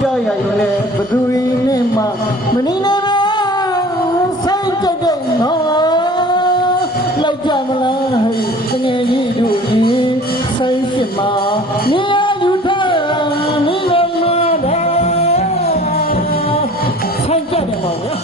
ကြောက်ရယူလဲဘသူရင်းနဲ့မှမနေနဲ့ပဲဆိုင်ကြတဲ့နော်လိုက်ကြမလားဟဲ့တငယ်ကြီးတို့ဒီဆိုင်ရှိမှာနေရယူထားနေရမှာတဲ့ဆိုင်ကြတယ်ပေါ့ဗျာ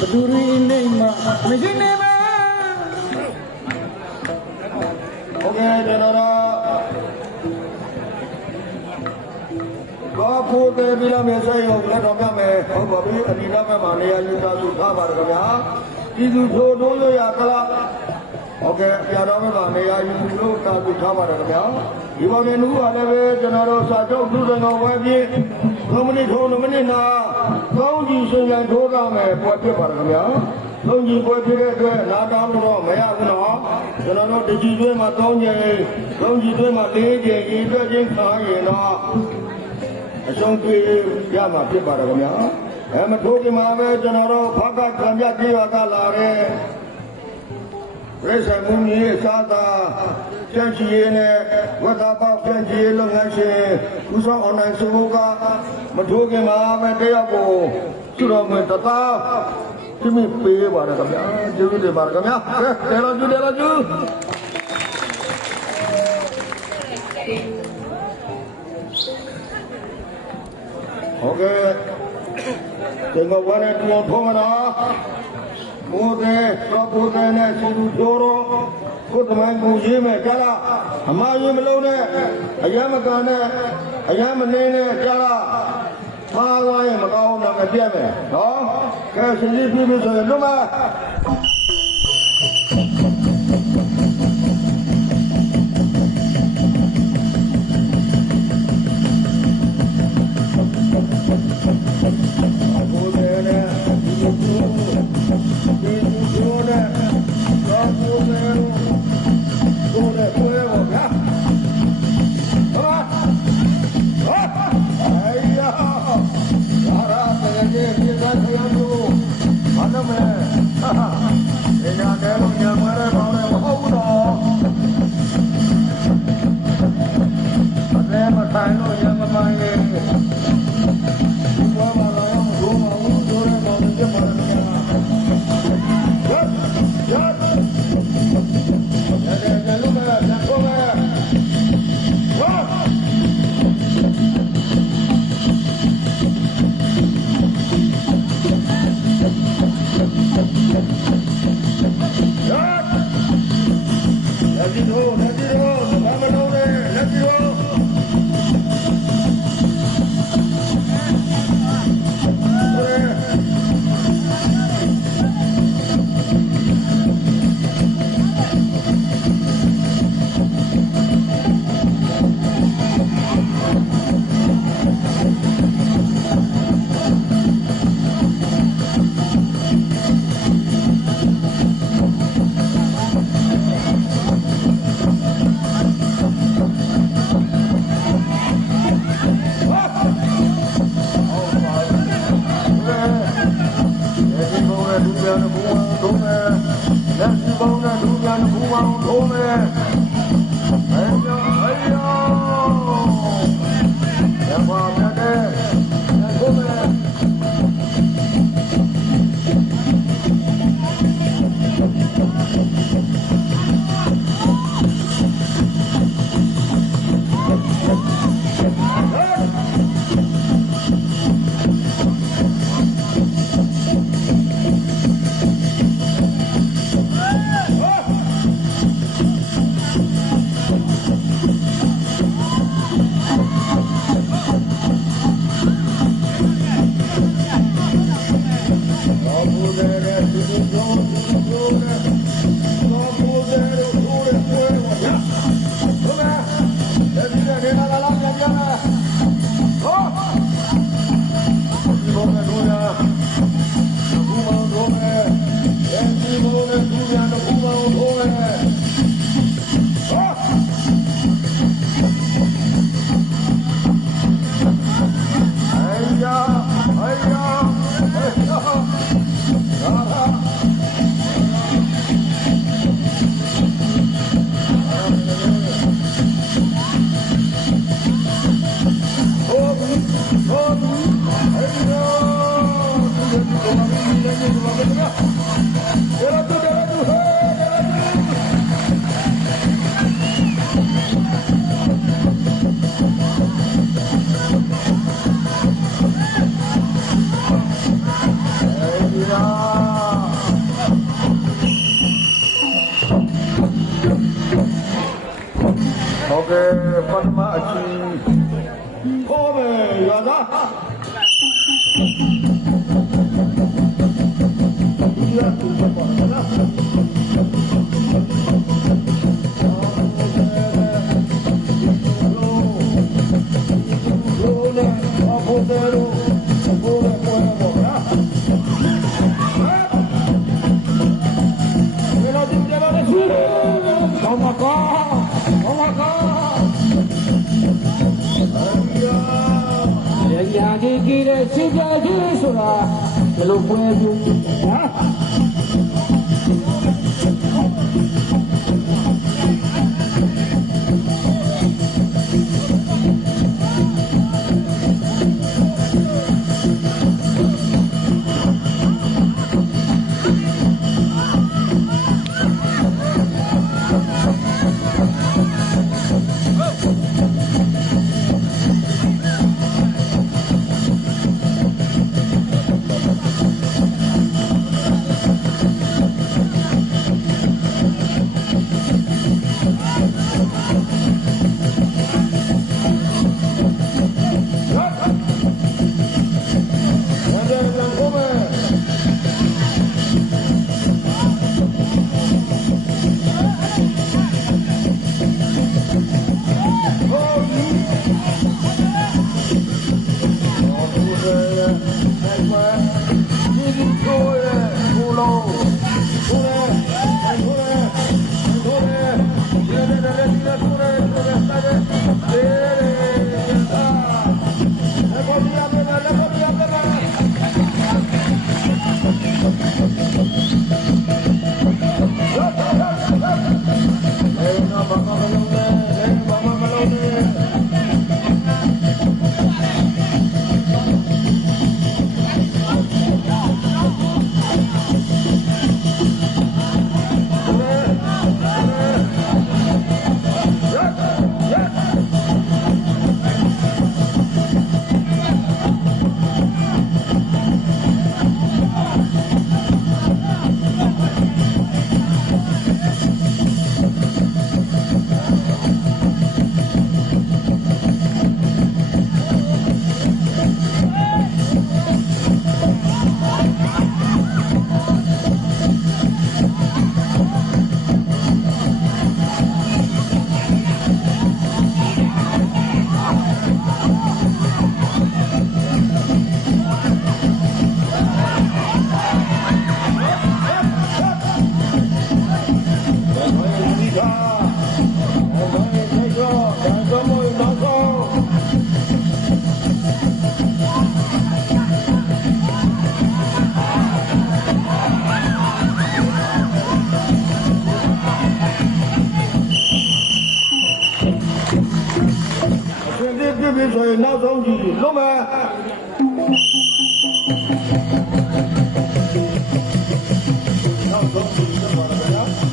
ဘသူရင်းနေမှာမရှိနေပါโอเคကျွန်တော်တော့ဖိုးတယ်ပြီးတော့မြေဆိုင်ရုံလက်တော်ပြမယ်ဟုတ်ပါပြီအဒီနာဘက်မှာနေရာယူသားစုထားပါတယ်ခင်ဗျာပြည်သူထိုးတို့ရရကလားโอเคပြတော်ဘက်မှာနေရာယူလို့တာစုထားပါတယ်ခင်ဗျာဒီပေါ်နေလူကလည်းပဲကျွန်တော်တို့စာချုပ်လူတော်ဝဲပြေး9မိနစ်ထိုး9မိနစ်နာကောင်းကြီးရှင်ရန်ထိုးရမယ်ပွဲဖြစ်ပါတယ်ခင်ဗျာလုံးကြီးပွဲဖြစ်တဲ့အတွက်နားတောင်းတော့မရဘူးနော်ကျွန်တော်တို့တကြီးသွင်းမှာ3ကြိမ်လုံးကြီးသွင်းမှာ4ကြိမ်ဒီအတွက်ချင်းခါရင်တော့အဆုံးပြေးရမှာဖြစ်ပါတယ်ခင်ဗျာမထိုးခင်မှာပဲကျွန်တော်တို့ဖကကံပြပြေးရကလာတဲ့ရိစ္ဆာမူကြီးစားတာကျန်ချီရေးနဲ့ဝတ်သားပေါက်ကျန်ချီရေးလုပ်ငန်းရှင်ဦးဆောင်အွန်လိုင်းစုကမထိုးခင်မှာပဲတယောက်ကိုသူတော်မတသားဒီမိပေးပါတယ်ခင်ဗျာကျေးဇူးတင်ပါတယ်ခင်ဗျာတယ်လို့တယ်လို့ဟုတ်ကဲ့ဒီကဝါနဲ့တူထုံးမလားမိုးတဲ့တော့ပိုးတဲ့နဲ့စီလူကျိုးတော့ကိုယ်တမိုင်းကိုရေးမယ်ကြလားအမရေးမလုံးနဲ့အယမ်းမကန်နဲ့အယမ်းမနေနဲ့ကြလားမှားသွားရင်မကောင်းတော့မပြတ်မယ်နော်ကဲစီစီပြည့်ဆိုရင်လုံးမ အချင်းခေါ်မယ်ရွာသားဒီရတူပါလားညာကြီးကြီးတဲ့စိတ်ကြကြီးဆိုတာဘယ်လိုပွဲပြုဟာ ဆိုရင်နောက်ဆုံးကြည့်လုံးမယ်နောက်ဆုံးကြည့်ရပါမယ်နော်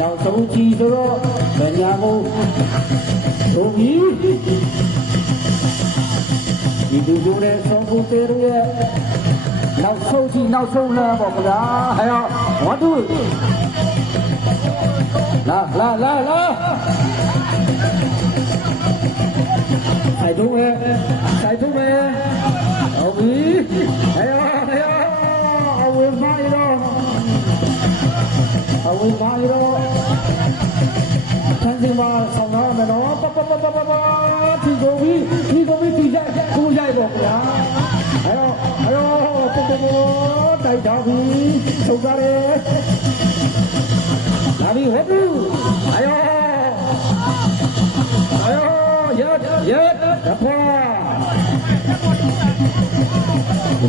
နောက်ဆုံးကြည့်ဆိုတော့ဗညာမို့ဒုံကြီးဒီလူတို့နဲ့ဆောင်းဖို့တဲ့ရဲ့နောက်ဆုံးကြည့်နောက်ဆုံးလမ်းပေါ့ဗျာဟဲ့ဝတ်တူလာဆိုင်တော့မယ်ဟုတ်ပြီဟဲ့အဝေးမိုင်းတော့အဝေးမိုင်းတော့ဆန်းစင်မှာဆောင်းရမယ်နော်ပဒီကိုပြီးဒီရိုက်ကိုရိုက်တော့ဗျာအဲ့တော့တိုက်တော့ပြီထုတ်ကြတယ်လာပြီဟုတ်ပြီရက်တဖွာ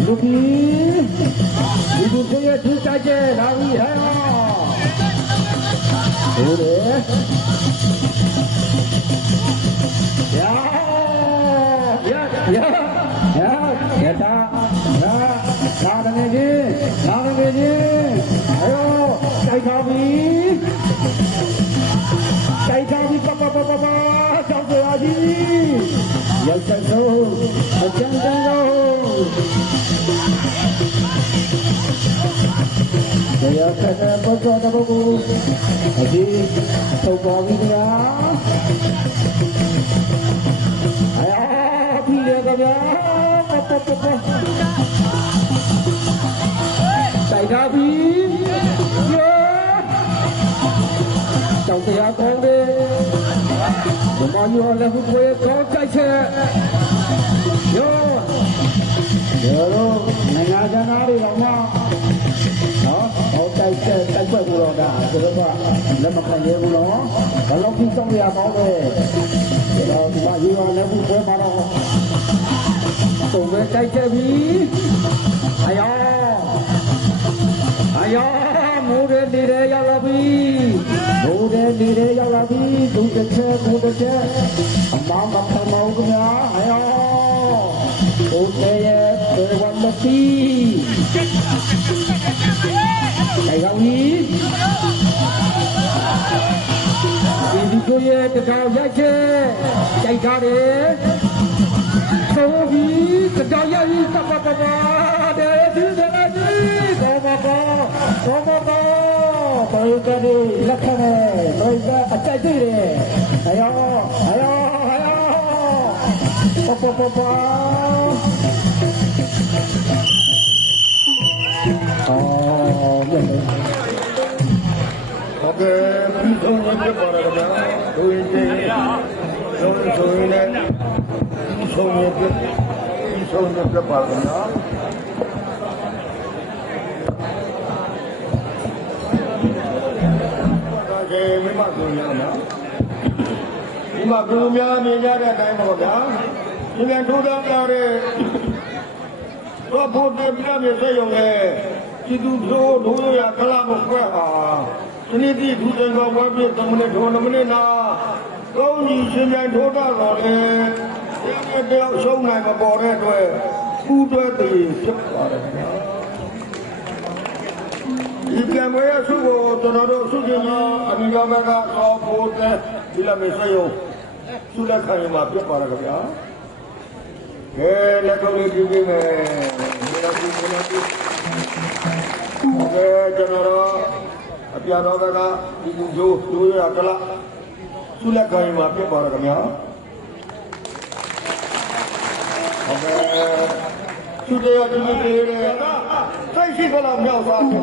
လူကြီးဒီကိုရထူးကြကြလာပြီဟဲ့ဟုတ်တယ်ရ ပြီတိုက်ထားပြီပပပပပကြောက်ရကြီးရောက်ချက်ဆုံးအကျဉ်းတန်းဆုံးတရားခဏပေါ်တော့တပုတ်အဒီထုတ်ပါပြီဗျာပြီလေကဗျာပပပပတိုက်ထားပြီကြောက်တရားကောင်းတယ်ဓမ္မညောလည်းဘုရားကောင်းကြိုက်ချက်ယောနိုင်ငံခြားသားတွေတော့မှနော်ဟောတိုက်ချက်တိုက်ပွဲဘူးတော့ဒါဆိုတော့လက်မခံရဘူးနော်ဘာလို့ပြီးဆောင်ရအောင်လဲတော့ဒီမှာယူရလည်းဘုရားမှာတော့သုံးပဲတိုက်ချက်ပြီအယောမိုးတဲ့နေရရောက်လာပြီမိုးတဲ့နေရရောက်လာပြီဒုတစ်ချက်ကိုတစ်ချက်အမောင်းမခံမောင်းခင်ဗျာဘုရားရဲ့ဒေဝမတိတိုင်ကောင်းကြီးဒီကိုရဲ့တကောင်ရိုက်ချက်ကြိုက်ထားတယ်သုံးပြီးတကောင်ရိုက်ပြီးပပပတဲ့ဒီတဲ့ဘောဘောတော်ကလေးလက်ခံတယ်တော်ကအကြိုက်တွေ့တယ်အယောပပပအော်မြတ်တယ်ဟုတ်ကဲ့ပြီးဆုံးရပြပါတော့ဗျာဒူရင်တေလုံးဆိုရင်လည်းပြီးဆုံးရပြပါတော့ဗျာမိမကူရမှာဒီမှာကူများမြင်ကြတဲ့အတိုင်းပါဗျာဒီပြန်ထိုးတော့ကြတဲ့တော့ဖို့တယ်ပြည့်စေရုံနဲ့ဒီသူတို့ဒုရခလာမခွဲဟာဒီနေ့ဒီဒုစင်ကောဝဲပြ3မိနစ်ထိုး2မိနစ်နာသုံးကြီးရှင်ပြန်ထိုးတော့တော့လေဒီတယောက်ရှုံးနိုင်မပေါ်တဲ့အတွက်ပူတွဲတည်ဖြစ်ပါတယ်ဗျာဒီကံမွေးစုကိုကျွန်တော်တို့စုချင်းကြီးအမိတော်ဘက်ကတော့ဖို့တဲ့ဒီလိုမျိုးစေရုံစုလက်ခံရမှာပြတ်ပါတော့ဗျာကဲလက်ကုပ်လေးပြပြမယ်ဒီလိုဒီလိုကဲကျွန်တော်တို့အပြတော်ဘက်ကဒီလူကျိုးတို့ရကလားစုလက်ခံရမှာပြတ်ပါတော့ဗျာဟုတ်ကဲ့သူတရားသူတွေစိတ်ရှိကြလားမြောက်သွားတယ်